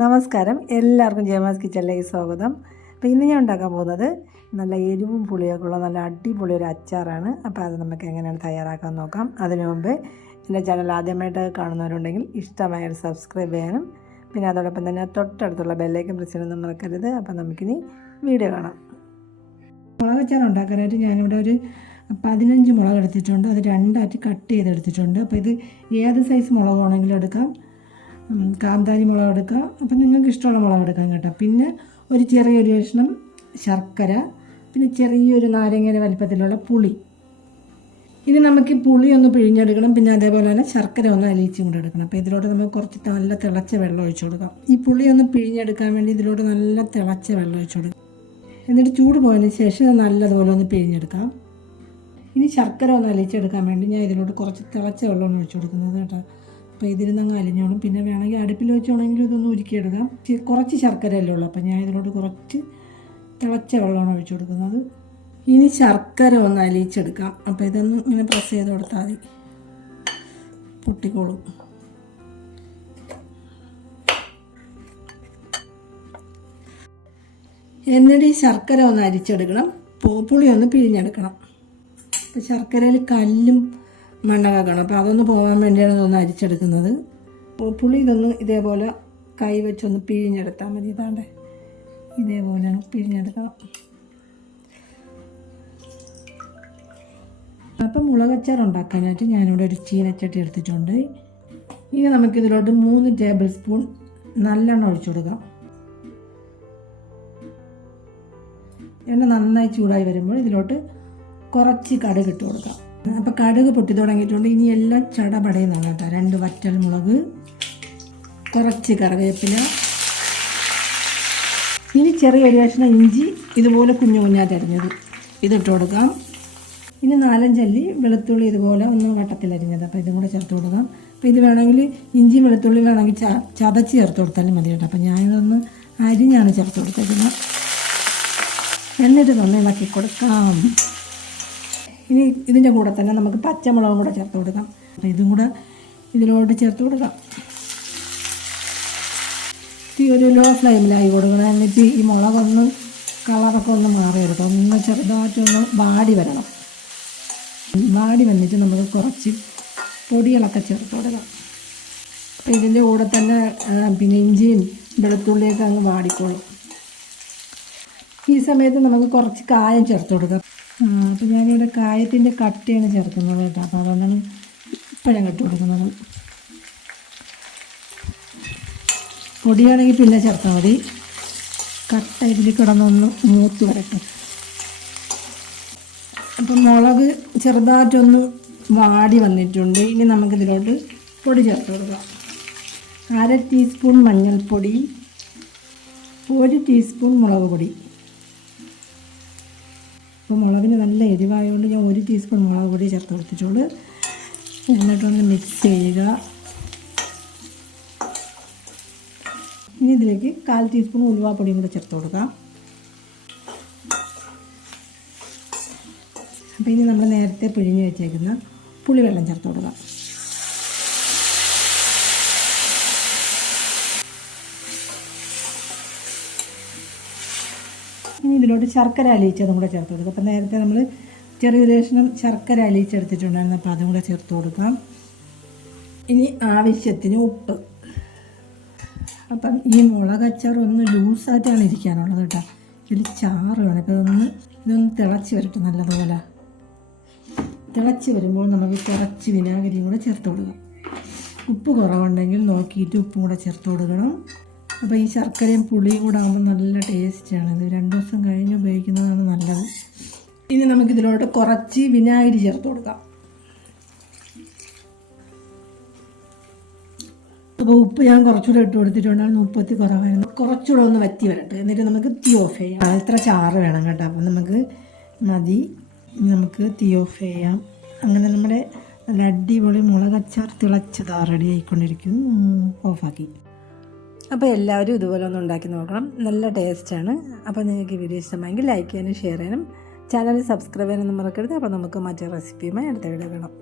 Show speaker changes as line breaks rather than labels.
നമസ്കാരം. എല്ലാവർക്കും ജയമാസ് കിച്ചണിലേക്ക് സ്വാഗതം. അപ്പോൾ ഇന്ന് ഞാൻ ഉണ്ടാക്കാൻ പോകുന്നത് നല്ല എരിവും പുളിയൊക്കെ ഉള്ള നല്ല അടിപൊളി ഒരു അച്ചാറാണ്. അപ്പോൾ അത് നമുക്ക് എങ്ങനെയാണ് തയ്യാറാക്കാൻ നോക്കാം. അതിനു മുമ്പ് എന്റെ ചാനൽ ആദ്യമായിട്ട് കാണുന്നവരുണ്ടെങ്കിൽ ഇഷ്ടമായ ഒരു സബ്സ്ക്രൈബ് ചെയ്യാനും പിന്നെ അതോടൊപ്പം തന്നെ തൊട്ടടുത്തുള്ള ബെല്ലേക്കും പ്രസ് ചെയ്യണമെന്ന് മറക്കരുത്. അപ്പോൾ നമുക്കിനി വീഡിയോ കാണാം. മുളക് അച്ചാർ ഉണ്ടാക്കാനായിട്ട് ഞാനിവിടെ ഒരു പതിനഞ്ച് മുളക് എടുത്തിട്ടുണ്ട്. അത് രണ്ടായിട്ട് കട്ട് ചെയ്തെടുത്തിട്ടുണ്ട്. അപ്പോൾ ഇത് ഏത് സൈസ് മുളക് വേണമെങ്കിലും എടുക്കാം. കാന്താരി മുളക് എടുക്കാം. അപ്പം നിങ്ങൾക്ക് ഇഷ്ടമുള്ള മുളക് എടുക്കാം കേട്ടോ. പിന്നെ ഒരു ചെറിയൊരു കഷ്ണം ശർക്കര പിന്നെ ചെറിയൊരു നാരങ്ങയുടെ വലിപ്പത്തിലുള്ള പുളി. ഇനി നമുക്ക് പുളി ഒന്ന് പിഴിഞ്ഞെടുക്കണം പിന്നെ അതേപോലെ തന്നെ ശർക്കര ഒന്ന് അലിയിച്ചും കൂടെ എടുക്കണം. അപ്പോൾ ഇതിലോട്ട് നമുക്ക് കുറച്ച് നല്ല തിളച്ച വെള്ളം ഒഴിച്ചു കൊടുക്കാം. ഈ പുളി ഒന്ന് പിഴിഞ്ഞെടുക്കാൻ വേണ്ടി ഇതിലോട്ട് നല്ല തിളച്ച വെള്ളം ഒഴിച്ചു കൊടുക്കാം. എന്നിട്ട് ചൂട് പോയതിന് ശേഷം നല്ലതുപോലെ ഒന്ന് പിഴിഞ്ഞെടുക്കാം. ഇനി ശർക്കര ഒന്ന് അലിയിച്ചെടുക്കാൻ വേണ്ടി ഞാൻ ഇതിലോട്ട് കുറച്ച് തിളച്ച വെള്ളമാണ് ഒഴിച്ചു കൊടുക്കുന്നത് കേട്ടോ. അപ്പോൾ ഇതിരുന്നങ്ങ് അലിഞ്ഞോളും. പിന്നെ വേണമെങ്കിൽ അടുപ്പിൽ വെച്ചോണെങ്കിലും ഇതൊന്ന് ഉരുക്കിയെടുക്കാം. കുറച്ച് ശർക്കര അല്ലേ ഉള്ളൂ. അപ്പോൾ ഞാൻ ഇതിലോട്ട് കുറച്ച് തിളച്ച വെള്ളമാണ് ഒഴിച്ചു കൊടുക്കുന്നത്. ഇനി ശർക്കര ഒന്ന് അലിയിച്ചെടുക്കാം. അപ്പോൾ ഇതൊന്ന് ഇങ്ങനെ പ്രസ് ചെയ്ത് കൊടുത്താൽ മതി. പൊട്ടിക്കോളും. എന്നിട്ട് ഈ ശർക്കര ഒന്ന് അരിച്ചെടുക്കണം. പുളി ഒന്ന് പിഴിഞ്ഞെടുക്കണം. ശർക്കരയിൽ കല്ലും മണ്ണൊക്കെ കാണും അപ്പോൾ അതൊന്ന് പോകാൻ വേണ്ടിയാണ് ഇതൊന്ന് അരിച്ചെടുക്കുന്നത്. പുളി ഇതൊന്ന് ഇതേപോലെ കൈ വെച്ചൊന്ന് പിഴിഞ്ഞെടുത്താൽ മതി. ഇതാണ്ട്. ഇതേപോലെ പിഴിഞ്ഞെടുക്കണം. അപ്പം മുളകച്ചാർ ഉണ്ടാക്കാനായിട്ട് ഞാനിവിടെ ഒരു ചീനച്ചട്ടി എടുത്തിട്ടുണ്ട്. ഇനി നമുക്കിതിലോട്ട് മൂന്ന് ടേബിൾ സ്പൂൺ നല്ലെണ്ണ ഒഴിച്ചു കൊടുക്കാം. എണ്ണ നന്നായി ചൂടായി വരുമ്പോൾ ഇതിലോട്ട് കുറച്ച് കടുക് ഇട്ട് കൊടുക്കാം. അപ്പോൾ കടുക് പൊട്ടി തുടങ്ങിയിട്ടുണ്ട്. ഇനി എല്ലാം ചടപടയുന്നതാണ് കേട്ടോ. രണ്ട് വറ്റൽ മുളക് കുറച്ച് കറിവേപ്പില ഇനി ചെറിയൊരു കഷ്ണം ഇഞ്ചി ഇതുപോലെ കുഞ്ഞു കുഞ്ഞായിട്ട് അരിഞ്ഞത് ഇതിട്ട് കൊടുക്കാം. ഇനി നാലഞ്ചല്ലി വെളുത്തുള്ളി ഇതുപോലെ ഒന്ന് വട്ടത്തിൽ അരിഞ്ഞത്. അപ്പോൾ ഇതും കൂടെ ചേർത്ത് കൊടുക്കാം. അപ്പോൾ ഇത് വേണമെങ്കിൽ ഇഞ്ചി വെളുത്തുള്ളി വേണമെങ്കിൽ ച ചതച്ച് ചേർത്ത് കൊടുത്താലും മതി കേട്ടോ. അപ്പോൾ ഞാനിതൊന്ന് അരിഞ്ഞാണ് ചേർത്ത് കൊടുത്തേക്കുന്നത്. എന്നിട്ട് ഒന്ന് ഇളക്കി കൊടുക്കാം. ഇനി ഇതിന്റെ കൂടെ തന്നെ നമുക്ക് പച്ചമുളകും കൂടെ ചേർത്ത് കൊടുക്കാം. അപ്പോൾ ഇതും കൂടെ ഇതിലോട്ട് ചേർത്ത് കൊടുക്കാം. തീ ഒരു ലോ ഫ്ലെയിമിലായി കൊടുക്കണം. എന്നിട്ട് ഈ മുളകൊന്ന് കളറൊക്കെ ഒന്ന് മാറി വരട്ടെ ഒന്ന് ചെറുതായിട്ടൊന്ന് വാടി വരണം. വാടി വന്നിട്ട് നമുക്ക് കുറച്ച് പൊടികളൊക്കെ ചേർത്ത് കൊടുക്കാം. അപ്പോൾ ഇതിന്റെ കൂടെ തന്നെ പിന്നെ ഇഞ്ചിയും വെളുത്തുള്ളിയൊക്കെ അങ്ങ് വാടിക്കോളും. ഈ സമയത്ത് നമുക്ക് കുറച്ച് കായം ചേർത്ത് കൊടുക്കാം. അപ്പോൾ ഞാനിവിടെ കായത്തിന്റെ കട്ടയാണ് ചേർക്കുന്നത് കേട്ടോ. അപ്പോൾ അതുകൊണ്ടാണ് ഇപ്പോഴും കട്ട് കൊടുക്കുന്നത്. പൊടിയാണെങ്കിൽ പിന്നെ ചേർത്താൽ മതി. കട്ട ഇതിൽ കിടന്നൊന്ന് മൂത്ത് വരട്ടെ. അപ്പം മുളക് ചെറുതായിട്ടൊന്ന് വാടി വന്നിട്ടുണ്ട്. ഇനി നമുക്കിതിലോട്ട് പൊടി ചേർത്ത് കൊടുക്കാം. അര ടീസ്പൂൺ മഞ്ഞൾപ്പൊടി ഒരു ടീസ്പൂൺ മുളക് പൊടി. അപ്പോൾ മുളകിന് നല്ല എരിവായതുകൊണ്ട് ഞാൻ ഒരു ടീസ്പൂൺ മുളക് പൊടി ചേർത്ത് കൊടുത്തിട്ടുള്ളൂ എന്നിട്ടൊന്ന് മിക്സ് ചെയ്യുക. ഇനി ഇതിലേക്ക് കാൽ ടീസ്പൂൺ ഉലുവാപ്പൊടിയും കൂടെ ചേർത്ത് കൊടുക്കാം. അപ്പോൾ ഇനി നമ്മൾ നേരത്തെ പിഴിഞ്ഞ് വെച്ചേക്കുന്ന പുളിവെള്ളം ചേർത്ത് കൊടുക്കാം. ഇതിലോട്ട് ശർക്കര അലിയിച്ചതും കൂടെ ചേർത്ത് കൊടുക്കുക അപ്പം നേരത്തെ നമ്മൾ ചെറിയൊരു കഷ്ണം ശർക്കര അലിയിച്ചെടുത്തിട്ടുണ്ടായിരുന്നു. അപ്പോൾ അതും കൂടെ ചേർത്ത് കൊടുക്കാം. ഇനി ആവശ്യത്തിന് ഉപ്പ്. അപ്പം ഈ മുളകച്ചാർ ഒന്ന് ലൂസായിട്ടാണ് ഇരിക്കാനുള്ളത് കേട്ടോ. ഇതിൽ ചാറ് വേണം. ഇപ്പം ഇതൊന്ന് ഇതൊന്ന് തിളച്ച് വരട്ടെ നല്ലതുപോലെ. തിളച്ച് വരുമ്പോൾ നമുക്ക് കുറച്ച് വിനാഗിരിയും കൂടെ ചേർത്ത് കൊടുക്കാം. ഉപ്പ് കുറവുണ്ടെങ്കിൽ നോക്കിയിട്ട് ഉപ്പും കൂടെ ചേർത്ത് കൊടുക്കണം. അപ്പോൾ ഈ ശർക്കരയും പുളിയും കൂടെ ആകുമ്പോൾ നല്ല ടേസ്റ്റാണ്. ഇത് രണ്ട് ദിവസം കഴിഞ്ഞ് ഉപയോഗിക്കുന്നതാണ് നല്ലത്. ഇനി നമുക്കിതിലോട്ട് കുറച്ച് വിനാഗിരി ചേർത്ത് കൊടുക്കാം. അപ്പോൾ ഉപ്പ് ഞാൻ കുറച്ചുകൂടെ ഇട്ട് കൊടുത്തിട്ടുണ്ടായിരുന്നു ഉപ്പത്തി കുറവായിരുന്നു. കുറച്ചുകൂടെ ഒന്ന് വറ്റി വരട്ടെ. എന്നിട്ട് നമുക്ക് തീ ഓഫ് ചെയ്യാം. എത്ര ചാറ് വേണം കേട്ടോ. അപ്പം നമുക്ക് മതി. നമുക്ക് തീ ഓഫ് ചെയ്യാം. അങ്ങനെ നമ്മുടെ നല്ല അടിപൊളി മുളകച്ചാർ തിളച്ചതാ റെഡി ആയിക്കൊണ്ടിരിക്കും ഉം, ഓഫാക്കി. അപ്പോൾ എല്ലാവരും ഇതുപോലെ ഒന്ന് ഉണ്ടാക്കി നോക്കണം. നല്ല ടേസ്റ്റാണ് അപ്പോൾ നിങ്ങൾക്ക് വീഡിയോ ഇഷ്ടമായെങ്കിൽ ലൈക്ക് ചെയ്യാനും ഷെയർ ചെയ്യാനും ചാനൽ സബ്സ്ക്രൈബ് ചെയ്യാനൊന്നും മറക്കരുത്. അപ്പോൾ നമുക്ക് മറ്റേ റെസിപ്പിയുമായി അടുത്ത വീഡിയോ കാണാം.